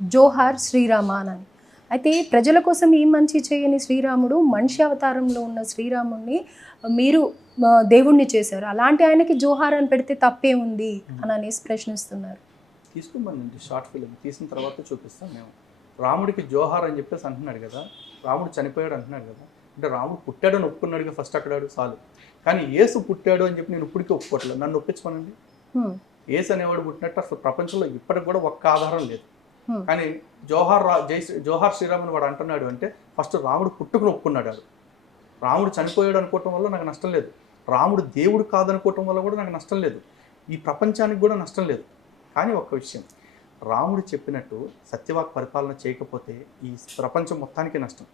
జోహార్ శ్రీరామ అని. అయితే ప్రజల కోసం ఏం మంచి చేయని శ్రీరాముడు మనిషి అవతారంలో ఉన్న శ్రీరాముడిని మీరు దేవుణ్ణి చేశారు. అలాంటి ఆయనకి జోహార్ అని పెడితే తప్పే ఉంది అని అనేసి ప్రశ్నిస్తున్నారు. తీసుకోమనండి, షార్ట్ ఫిల్మ్ తీసిన తర్వాత చూపిస్తాం మేము. రాముడికి జోహార్ అని చెప్పేసి అంటున్నాడు కదా, రాముడు చనిపోయాడు అంటున్నాడు కదా, అంటే రాముడు పుట్టాడని ఒప్పుకున్నాడుగా ఫస్ట్ అక్కడాడు చాలు. కానీ యేసు పుట్టాడు అని చెప్పి నేను ఇప్పటికీ ఒప్పుకోవట్లేదు, నన్ను ఒప్పించమనండి. యేసు అనేవాడు పుట్టినట్టు అసలు ప్రపంచంలో ఇప్పటికి కూడా ఒక్క ఆధారం లేదు. కానీ జోహార్ శ్రీరామ్ అని వాడు అంటున్నాడు అంటే ఫస్ట్ రాముడు పుట్టుకుని ఒప్పుకున్నాడు. రాముడు చనిపోయాడు అనుకోవటం వల్ల నాకు నష్టం లేదు, రాముడు దేవుడు కాదనుకోవటం వల్ల కూడా నాకు నష్టం లేదు, ఈ ప్రపంచానికి కూడా నష్టం లేదు. కానీ ఒక్క విషయం, రాముడు చెప్పినట్టు సత్యవాక్ పరిపాలన చేయకపోతే ఈ ప్రపంచం మొత్తానికి నష్టం.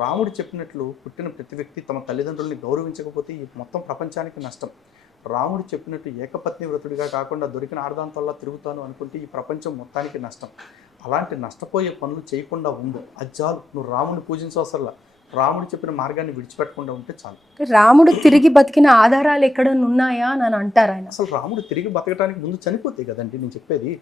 రాముడు చెప్పినట్లు పుట్టిన ప్రతి వ్యక్తి తమ తల్లిదండ్రుల్ని గౌరవించకపోతే ఈ మొత్తం ప్రపంచానికి నష్టం. రాముడు చెప్పినట్టు ఏకపత్ని వ్రతుడిగా కాకుండా దొరికిన ఆడదాంతల్లా తిరుగుతాను అనుకుంటే ఈ ప్రపంచం మొత్తానికి నష్టం. అలాంటి నష్టపోయే పనులు చేయకుండా ఉండు, అది చాలు. నువ్వు రాముడిని పూజించవసరలా, రాముడు చెప్పిన మార్గాన్ని విడిచిపెట్టకుండా ఉంటే చాలు. రాముడు తిరిగి బతికిన ఆధారాలు ఎక్కడన్నా ఉన్నాయా అని అంటారు ఆయన. అసలు రాముడు తిరిగి బతకడానికి ముందు చనిపోతే కదండి నేను చెప్పేది.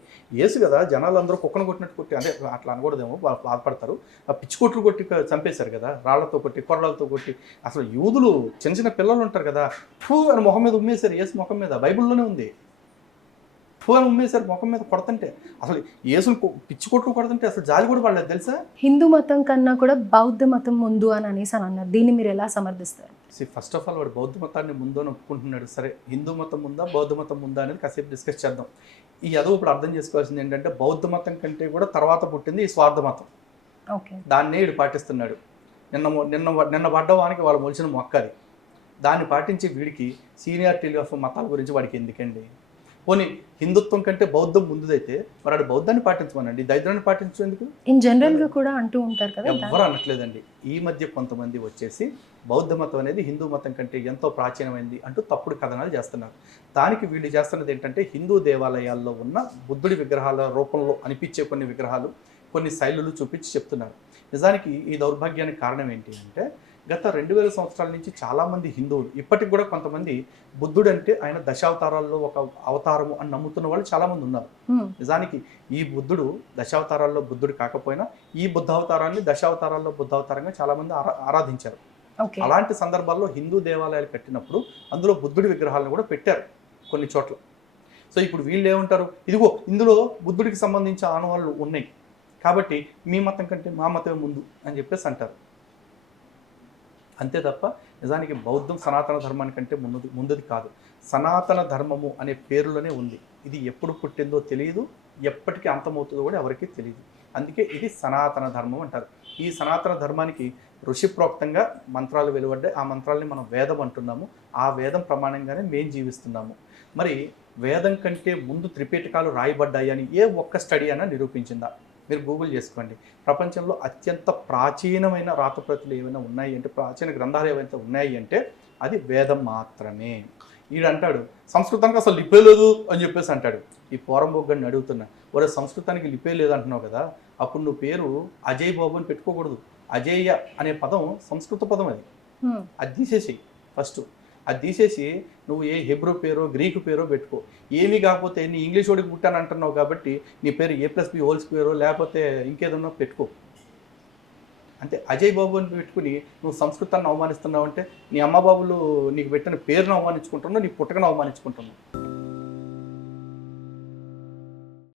యేసు కదా జనాలు అందరూ కుక్కను కొట్టినట్టు కొట్టి, అంటే అట్లా అనకూడదేమో, వాళ్ళు బాధపడతారు, ఆ పిచ్చి కొట్లు కొట్టి చంపేశారు కదా, రాళ్లతో కొట్టి కొరలతో కొట్టి. అసలు యూదులు చిన్న చిన్న పిల్లలు ఉంటారు కదా, ఫూ అని మొహం మీద ఉమ్మేశారు యేసు ముఖం మీద, బైబిల్లోనే ఉంది. ఫూ అని ఉమ్మేశారు ముఖం మీద కొడుతుంటే, అసలు యేసును పిచ్చి కొట్లు కొడుతుంటే అసలు జాలి కూడా పడలేదు తెలుసా. హిందూ మతం కన్నా కూడా బౌద్ధ మతం ముందు అని అనేసి అని అన్నారు, దీన్ని మీరు ఎలా సమర్థిస్తారు? ఫస్ట్ ఆఫ్ ఆల్ వాడు బౌద్ధ మతాన్ని ముందు అని ఒప్పుకుంటున్నాడు. సరే, హిందూ మతం ముందా బౌద్ధ మతం ముందా అనేది కాసేపు డిస్కస్ చేద్దాం. ఈ అదో ఇప్పుడు అర్థం చేసుకోవాల్సింది ఏంటంటే బౌద్ధ మతం కంటే కూడా తర్వాత పుట్టింది ఈ స్వార్థ మతం. ఓకే, దాన్నే వీడు పాటిస్తున్నాడు. నిన్న పడ్డ వానికి వాళ్ళు మొలిచిన మొక్కది, దాన్ని పాటించి వీడికి సీనియారిటీ ఆఫ్ మతాల గురించి వాడికి ఎందుకండి? పోనీ హిందుత్వం కంటే బౌద్ధం ముందుదైతే మరి వాడు బౌద్ధాన్ని పాటించమనండి, దైద్రాన్ని పాటించేందుకు ఇన్ జనరల్గా కూడా అంటూ ఉంటారు కదా. ఎవరు అనట్లేదండి. ఈ మధ్య కొంతమంది వచ్చేసి బౌద్ధ మతం అనేది హిందూ మతం కంటే ఎంతో ప్రాచీనమైంది అంటూ తప్పుడు కథనాలు చేస్తున్నారు. దానికి వీళ్ళు చేస్తున్నది ఏంటంటే హిందూ దేవాలయాల్లో ఉన్న బుద్ధుడి విగ్రహాల రూపంలో అనిపించే కొన్ని విగ్రహాలు, కొన్ని శైలులు చూపించి చెప్తున్నారు. నిజానికి ఈ దౌర్భాగ్యానికి కారణం ఏంటి అంటే గత 2000 సంవత్సరాల నుంచి చాలామంది హిందువులు, ఇప్పటికి కూడా కొంతమంది బుద్ధుడు అంటే ఆయన దశావతారాల్లో ఒక అవతారము అని నమ్ముతున్న వాళ్ళు చాలామంది ఉన్నారు. నిజానికి ఈ బుద్ధుడు దశావతారాల్లో బుద్ధుడు కాకపోయినా ఈ బుద్ధావతారాన్ని దశావతారాల్లో బుద్ధావతారంగా చాలామంది ఆరాధించారు. అలాంటి సందర్భాల్లో హిందూ దేవాలయాలు కట్టినప్పుడు అందులో బుద్ధుడి విగ్రహాలను కూడా పెట్టారు కొన్ని చోట్ల. సో ఇప్పుడు వీళ్ళు ఏమంటారు, ఇదిగో ఇందులో బుద్ధుడికి సంబంధించిన ఆనవాళ్ళు ఉన్నాయి కాబట్టి మీ మతం కంటే మా మతమే ముందు అని చెప్పేసి అంటారు. అంతే తప్ప నిజానికి బౌద్ధం సనాతన ధర్మానికంటే ముందుది కాదు. సనాతన ధర్మము అనే పేరులోనే ఉంది. ఇది ఎప్పుడు పుట్టిందో తెలియదు, ఎప్పటికీ అంతమవుతుందో కూడా ఎవరికీ తెలియదు. అందుకే ఇది సనాతన ధర్మం అంటారు. ఈ సనాతన ధర్మానికి ఋషిప్రోక్తంగా మంత్రాలు వెలువడ్డాయి. ఆ మంత్రాలని మనం వేదం అంటున్నాము. ఆ వేదం ప్రమాణంగానే మేము జీవిస్తున్నాము. మరి వేదం కంటే ముందు త్రిపీఠకాలు రాయబడ్డాయి అని ఏ ఒక్క స్టడీ అయినా నిరూపించిందా? మీరు గూగుల్ చేసుకోండి. ప్రపంచంలో అత్యంత ప్రాచీనమైన రాతప్రతులు ఏమైనా ఉన్నాయి అంటే, ప్రాచీన గ్రంథాలు ఏవైతే ఉన్నాయి అంటే అది వేదం మాత్రమే. ఈడంటాడు సంస్కృతానికి అసలు లిపే లేదు అని చెప్పేసి అంటాడు. ఈ పోరంబొగ్గని అడుగుతున్నా, ఒరే సంస్కృతానికి లిపే లేదు అంటున్నావు కదా, అప్పుడు నువ్వు పేరు అజయ్ బాబు అని పెట్టుకోకూడదు. అజేయ అనే పదం సంస్కృత పదం, అది తీసేసి ఫస్ట్ అది తీసేసి నువ్వు ఏ హెబ్రూ పేరో గ్రీకు పేరో పెట్టుకో. ఏమీ కాకపోతే నీ ఇంగ్లీష్ వాడికి పుట్టాను అంటున్నావు కాబట్టి నీ పేరు A+B హోల్స్ పేరో లేకపోతే ఇంకేదన్నా పెట్టుకో. అంటే అజయ్ బాబు అని పెట్టుకుని నువ్వు సంస్కృతాన్ని అవమానిస్తున్నావు అంటే నీ అమ్మ బాబులు నీకు పెట్టిన పేరును అవమానించుకుంటున్నావు, నీ పుట్టకను అవమానించుకుంటున్నావు.